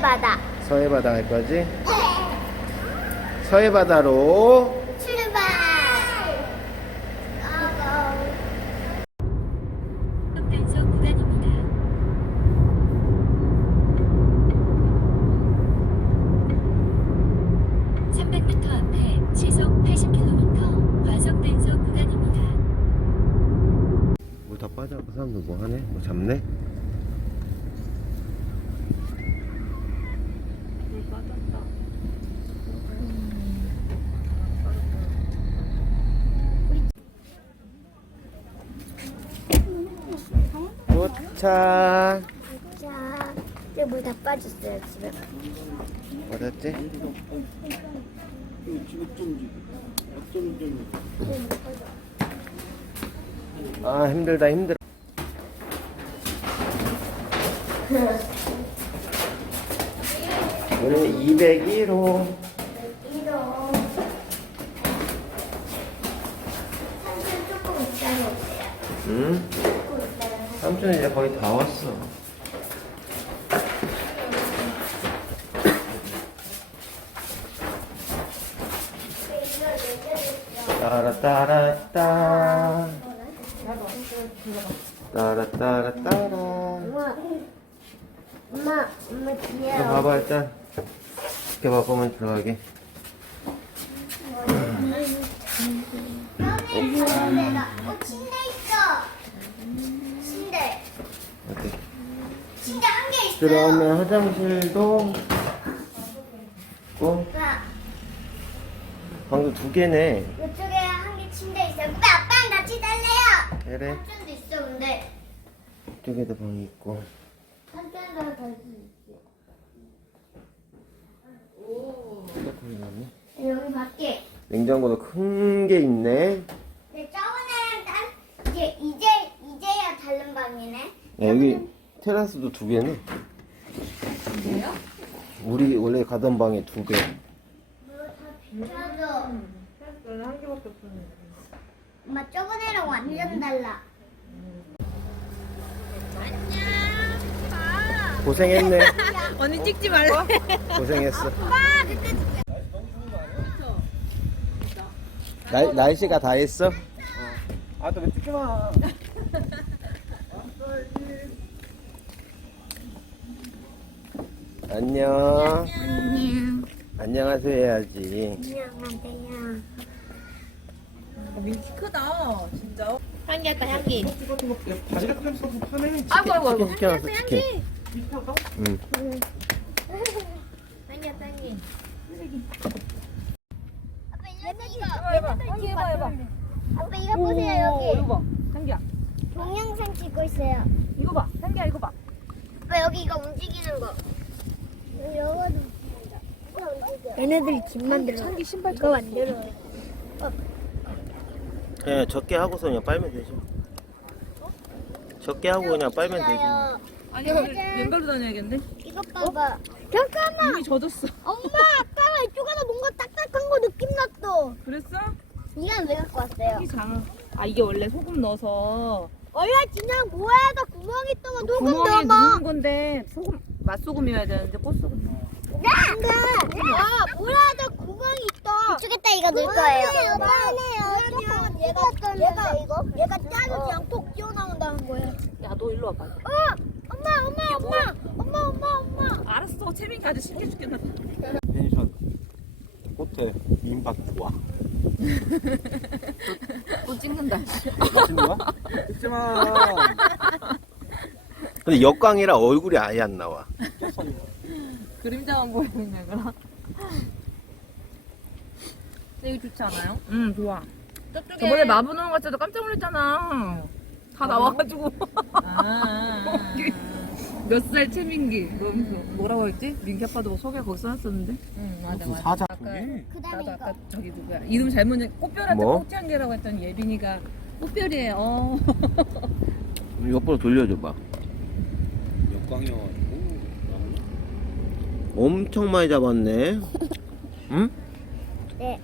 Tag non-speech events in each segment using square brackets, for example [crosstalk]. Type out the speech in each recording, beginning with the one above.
서해바다. 서해바다 갈 거지? 서해바다로 출발! 단속 구간입니다. (300m) 앞에 시속 (80km) 과속 단속 구간입니다. 물 다 빠져갖고 사람들 뭐 하네? 뭐 잡네? 도착 자, 이제 물다 빠졌어요, 집에. 어렸지? 아 힘들다 힘들어 우리 201호 이동. 삼촌 조금 있다가 오세요. 응? 조금 있다가. 삼촌 이제 거의 다 왔어. 따라따라따. 따라따라따라. 엄마, 엄마, 엄마 이거 귀여워. 봐봐 일단. 이렇게 봐보면 들어가게가, 어, 침대 있어. 침대. 어때? 개 있어요. 들어오면 화장실도 있고 방도 두 개네 이쪽에 한 개 침대 있어요. 근데 아빠랑 같이 잘래요. 그래 삼촌도 있어, 근데. 이쪽에도 방이 있고 삼촌도 갈수 있어. 나왔네. 여기 밖에. 냉장고도 큰 게 있네 근데 저번에는 딴, 이제, 이제, 이제야 다른 방이네. 야, 여기 테라스도 두 개네 우리 원래 가던 방에 두 개 저도. 엄마 저번에랑 완전 달라. 고생했네 [laughs] 언니 찍지 말래. 고생했어 날, 날씨가 다 했어? 아, 또왜 찍지 마. [laughs] 안녕. 안녕. 안녕하세요 해야지. 안녕하세요. 민키 크다, 진짜. 향기 할까, 향기. 바지 같은 거 파네. 아이고, 아이고, 아이고. 치킨 시켜놨어, 치킨. 응. [laughs] 향기 할까, 향기. 아빠 이거 향기 해봐, 해봐. 아빠 이거 보세요 오, 이거 여기 봐. 향기야. 동영상 찍고 있어요. 이거 봐. 향기야, 이거 봐. 아빠 여기 이거 움직이는 거. 얘네들 집 만들어. 향기 신발 이거 만들어. 그냥 적게 하고서 그냥 빨면 되지. 적게 하고 그냥 빨면 되지. 아니, 오늘 왼발로 다녀야겠는데? 이거 봐봐. 잠깐만. 이미 젖었어. 엄마 아빠가 이쪽에서 뭔가 딱딱한 거 느낌 났어. 그랬어? 이건 왜 갖고 왔어요? 향기 장. 아, 이게 원래 소금 넣어서 원래 그냥 뭐에다 구멍이 있다가 녹음 구멍에 넣어. 넣는 건데, 소금, 맛소금이어야 되는데, 꽃소금 넣어. 근데 아 뭐야다 구멍이 있다. 이쪽에다 이거 넣을 거예요. 그러면 얘가 얘가 이거 얘가 짜서 그냥 톡 튀어나온다는 거예요. 야, 너 일로 와봐. 어 엄마 엄마 엄마 엄마 엄마 엄마. 알았어. 채민이 아주 신기해 죽겠나. 펜션 호텔 민박 투어. 또 찍는다. 찍는 거야? [laughs] 찍지 마. 근데 역광이라 얼굴이 아예 안 나와. 그림자만 보이는 거라. 근데 이거 좋지 않아요? 응, 좋아. 저번에 마부노 갔을 때도 깜짝 놀랐잖아. 다 나와가지고. 몇살 최민기. 그러면서 뭐라고 했지? 민기 아빠도 뭐 소개 거기 써놨었는데. 응, 맞아, 무슨 사자 그다음에 나도 이거 아까 저기 누구야. 이름 잘못, 냈- 꽃별한테 뭐? 꽃장계라고 했더니 예빈이가 꽃별이에요. 어. 옆으로 돌려줘봐. 역광이어가지고 엄청 많이 잡았네. 응? 네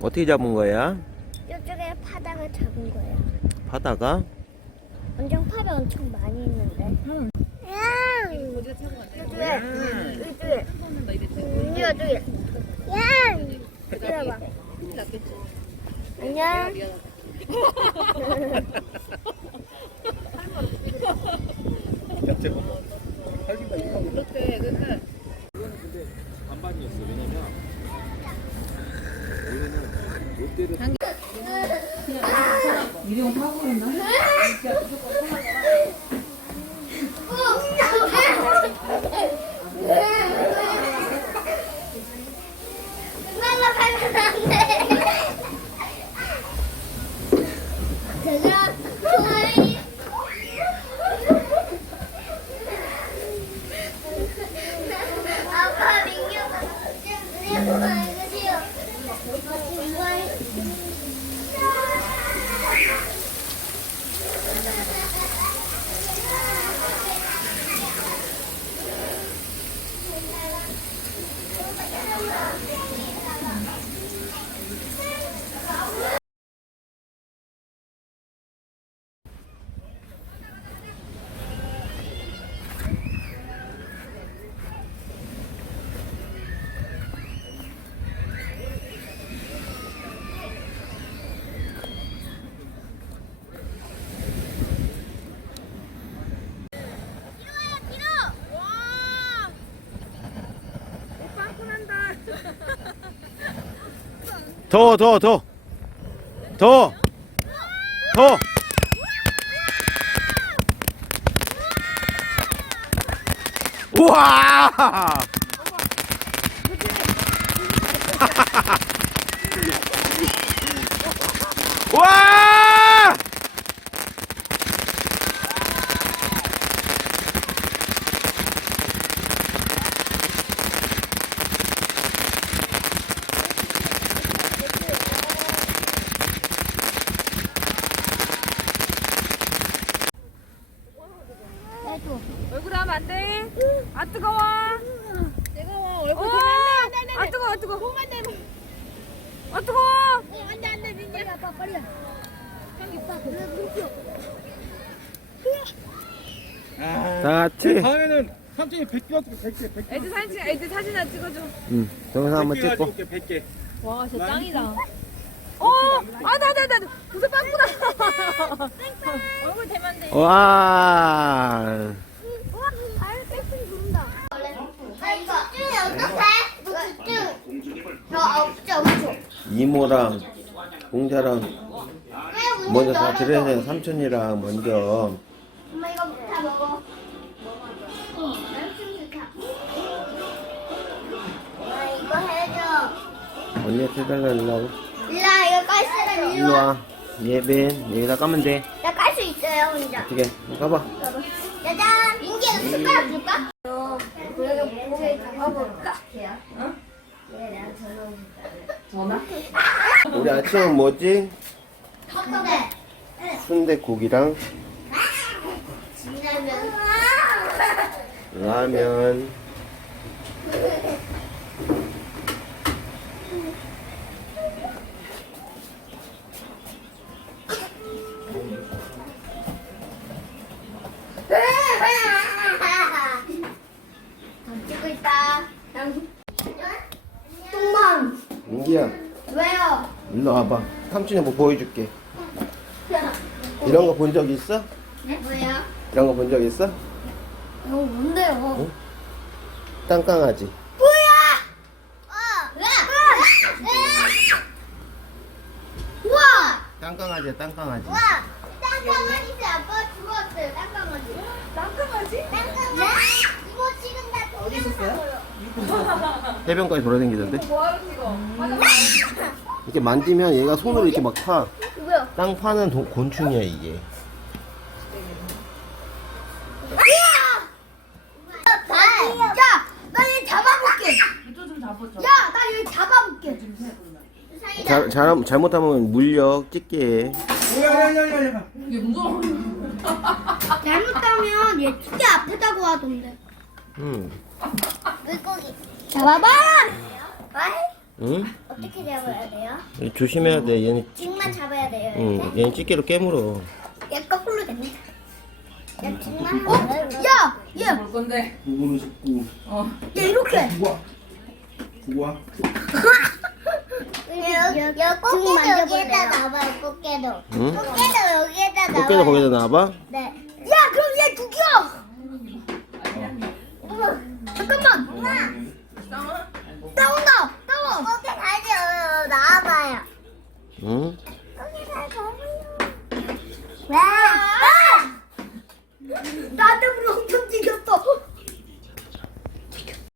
어떻게 잡은 거야? 이쪽에 파다가 잡은 거예요. 바다가? 엄청 파가 엄청 많이 있는데. 응. 이쪽에 이쪽에 이쪽에 이쪽에 야 큰일 났겠지. 안녕 그렇대. 근데 반반이었어. 왜냐면 원래는 롯데를 더, 더, 더. 더. 더. 우와! 와! 얼굴 하면 안 돼. 아 뜨거워. 뜨거워. 얼굴 대면 안 돼. 아 뜨거워. 아 뜨거워. 몸만 대면. 아 뜨거워. 안돼 안 돼 민규 아빠 빨리. 형이 오빠 민규. 다 치. 다음에는 삼촌이 100개 갖고 100개 100개 애들 사진 찍- 애들 사진 하나 찍어줘. 응. 동영상 한번 찍고. 가지고 100개 와 진짜 짱이다. 어, 아 나 나 나 무슨 빵꾸다. [laughs] 얼굴 대면 안 돼. 와. 와, 발 뺏은 부른다. 나 이거 쭈이 어떡해? 쭈. 저 없죠, 없죠. 이모랑 공자랑 먼저 다 드려야 돼. 삼촌이랑 먼저. 엄마 이거 다 먹어. 엄마 이거 해줘. 언니한테 해달라고. 일라 이거 깔 사람 일로 일로 와. 와. 예빈, 여기다 까면 돼. 나 깔 수 있어요 혼자. 어떻게? 까봐. 짜잔. 민기야 너 숟가락 줄까? 어. 그래도 고개 잡아볼까? 어? 전화? 우리 아침은 뭐지? 컵컵에. 순대 고기랑 진라면. 와봐. 삼촌이 뭐 보여줄게. 이런 거 본 적 있어? 네? 뭐야? 이런 거 본 적 있어? 이거 뭔데요? 응? 땅강아지. 뭐야? 어. 으아! 우와! 땅강아지야, 땅강아지. 우와! 땅강아지 아빠 죽었어요. 땅강아지. 땅강아지? 땅강아지. 이거 지금 나 어디 있었어요? 해변까지 돌아다니던데? 뭐하러 찍어? 이렇게 만지면 얘가 손으로 이렇게 막 파. 이거요. 땅 파는 도- 곤충이야, 이게. 야, 나 얘 잡아볼게. 이쪽 좀 잡아줘. 야, 나 얘 잡아볼게. 잘, 잘, 잘못하면 물력 찍게 해. 야야야야야 이게 무서워. 잘못하면 얘 진짜 아프다고 하던데. 응. 물고기. 잡아봐. 아이, 응? 어떻게 잡아야 돼요? 조심해야 돼. 얘는, 징만 잡아야 돼요. 응, 얘는 집게로 깨물어. 얘 거꾸로 됐네. 야, 징만. 어? 야, 야, 얘, 볼 건데. 9분 19. 어. 얘 이렇게. 구와 구와 꽃게도 여기에다 놔봐요, 꽃게도. 응? 꽃게도 여기에다 놔봐요. 꽃게도 거기다 놔봐. 네. 야, 그럼 얘 죽여! 잠깐만! 엄마! 싸워? 따